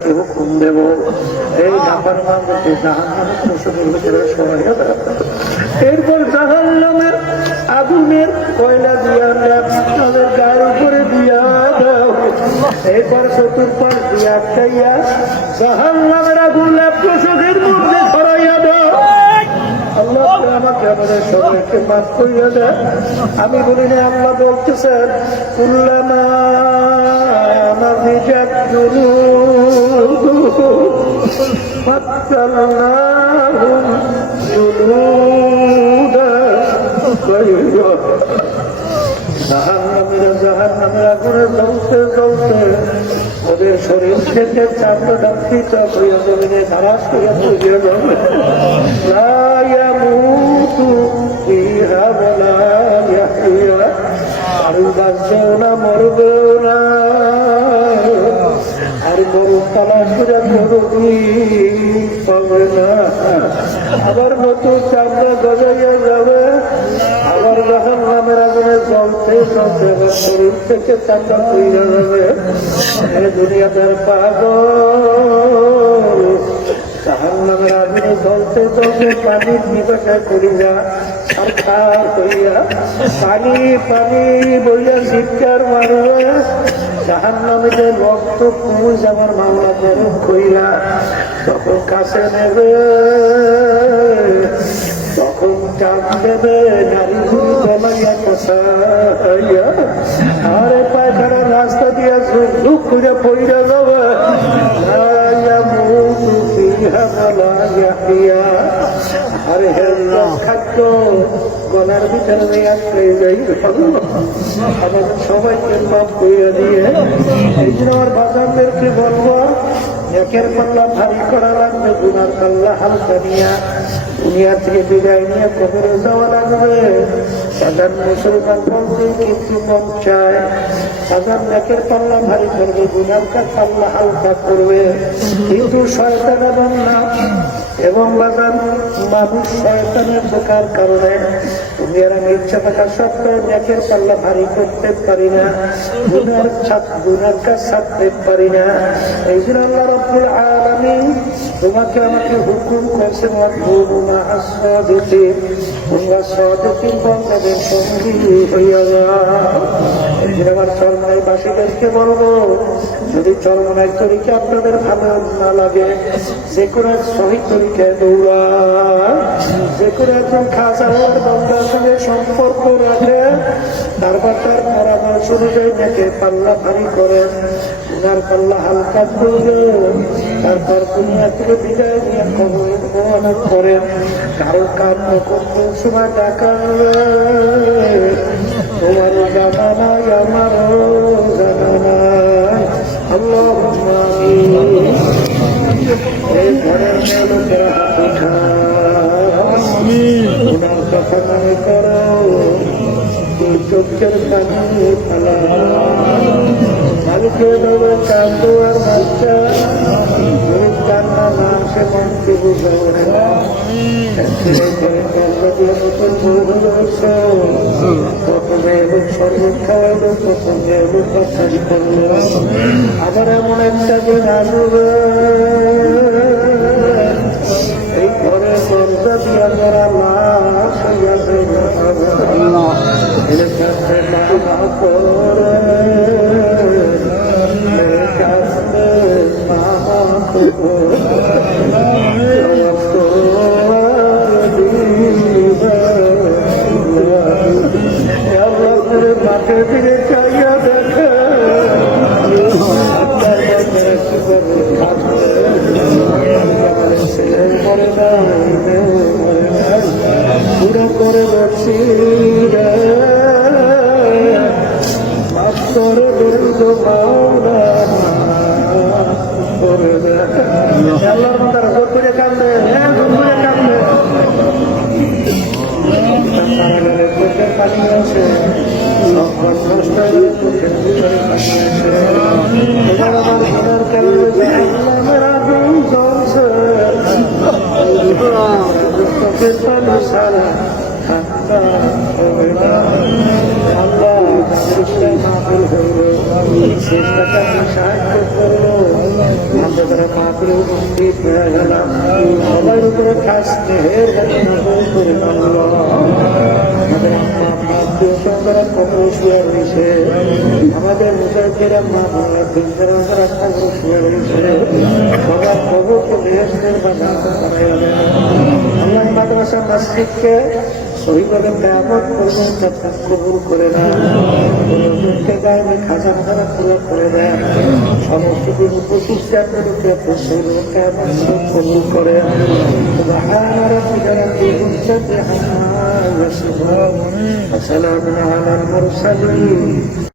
হুকুম দেব এই নাফার মানুষকে জাহান্নামের পশুদের ভিতরে সরাইয়া দাও। এরপর জাহান্নামের আগুনের কয়লা দিয়া তাদের গায়ের উপরে দিয়া দাও। এরপর চতুর্পাশ দিয়া আটকাইয়া জাহান্নামের আগুন পশুদের মধ্যে সরাইয়া দাও। আল্লাহ আমাকে আমাদের সবাইকে মাফ করিয়া দেয়। আমি বলি না, আল্লাহ বলতেছেন কুল্লামা নাযিজাত জুলুদুহুম বাদদালনাহুম জুলুদান গায়রা। জাহান্নামের আগুনে জ্বলতে জ্বলতে ওদের শরীর থেকে চামড়াটা পৃথক হইয়া জমিনে ধারাস হইয়া পড়িয়া যাবে। লা ইয়ামুতু ফিহা ওয়ালা ইয়াহইয়া, আর বাঁচবেও না মরবেও না। আর গরু তালাশ করে গরুদিন পাবে না। আবার নতুন চামড়া গজাইয়া যাবে। আবার জাহান্নামের আগুনে জ্বলতে জ্বলতে শরীর থেকে চামড়া পড়িয়া যাবে। দুনিয়াদার পাগল, জাহান্নামের আগুনে জ্বলতে জ্বলতে পানির বিপাশা করিয়া সরকার হইয়া পানি পানি বইয়া চিৎকার মারবে। জাহান্নামীদের রক্ত পুষ আমার মামলা গরম কইরা তখন কাছে নেবে, তখন চাপ দেবে নারী ঘুরি জমাইয়া কোথাইয়া। আরে পায়খানা রাস্তা দিয়া ঝুঁক করে পড়িয়া যাবে। আরে খাদ্য গলার ভিতরে আটকে যাই। আমাদের সবাইকে মাফ করিয়া দিয়ে এই জন্য আমার বাজারদেরকে বলবো, একের পাল্লা ভারী করা লাগবে, গুনার পাল্লা হালকা নিয়া দুনিয়া থেকে বিদায় নিয়ে কবরে যাওয়া লাগবে। সাধারণ মুসলমান বলতে কিন্তু মন চায় সাধারণ নেকের পাল্লা ভারী করবে, গুনার পাল্লা হালকা করবে। কিন্তু শয়তান এবং না এবং বাজার মানুষ শয়তানের বোকার কারণে তুমি আর আমি ইচ্ছা থাকা সত্ত্বেও নেকের পাল্লা ভারী করতে পারি না, গুনার কাজ ছাড়তে পারি না। এই জন্য আল্লাহ রাব্বুল আলামিন তোমাকে আমাকে হুকুম করছেন, তোমরা সদিকিন বান্দাদের সঙ্গী হইয়া যাও। এই জন্য আমার চরমনাই বাসীদেরকে বলবো, যদি চরমনাই তরিকা আপনাদের ভালো না লাগে, যে কোনো এক সহিত তরিকায় দৌড়া, যে কোনো একজন খাজা হওয়ার বান্দার সঙ্গে সম্পর্ক রাখে, তারপর তার পরামর্শ অনুযায়ী নাকি পাল্লা ভারী করে, উনার পাল্লা হালকা করবে। তারপর দুনিয়া থেকে বিদায় নিয়ে খবর করেন। কারো কান্ন করতে সময় ডাকা তোমারও জানা নাই, আমারও জানা নাই। আল্লাহ এই ঘরের লোকেরা হাত উঠা ওনার কথা মনে করো, চোখের পানি ফেলা মালিকে দেবে কান্দো আর বাচ্চা কান্না না সে মনকে বুঝাবে না। প্রথমে এলো শরীর খাওয়াইলো, প্রথমে এলো কথা করলো, আবার এমন একটা দিন আসবে এই ঘরে দরজা দিয়া যারা লাশ হইয়াছে মাঠে দিকে চাইয়া দেখে মরে না পুরো করে বসছি মাফ করে বলতো মাওলা করে আল্লাহর মাতার গোট করে কান্দে, ঘুরে কান্দে, চোখের পানি আছে, নষ্ট হয়ে চোখের ভিতরে পানি আছে। এবার আমার মনের কারণে আগুন জ্বলছে, চোখের পানি সারা ঠান্ডা হবে না। আল্লাহ চেষ্টাটা সাহায্য করলো, মাহফিলে উপস্থিত হয়ে গেলাম সবার উপরে খাস স্নেহের নাজল করে আল্লাহ আমাদের আম্মা আব্বা সন্তানরা কবর শুয়ে রয়েছে আমাদের মুজাহিদের মা বোনেরা যারা কবর শুয়ে রয়েছে সবার কবরকে বেহেশতের বাগান বানায় দেন আল্লাহ মাদ্রাসা মসজিদকে সহিভাবে কিয়ামত পর্যন্ত কবুল করে নেন প্রয়োজনকে গায়ে খাজানা দ্বারা পুরো করে দেন সমস্ত দিন উপস্থিতকে কিয়ামত কবুল করে সুবহান রাব্বিকা রাব্বিল ইজ্জাতি আম্মা ইয়াসিফুন ওয়া সালামুন আলাল মুরসালিন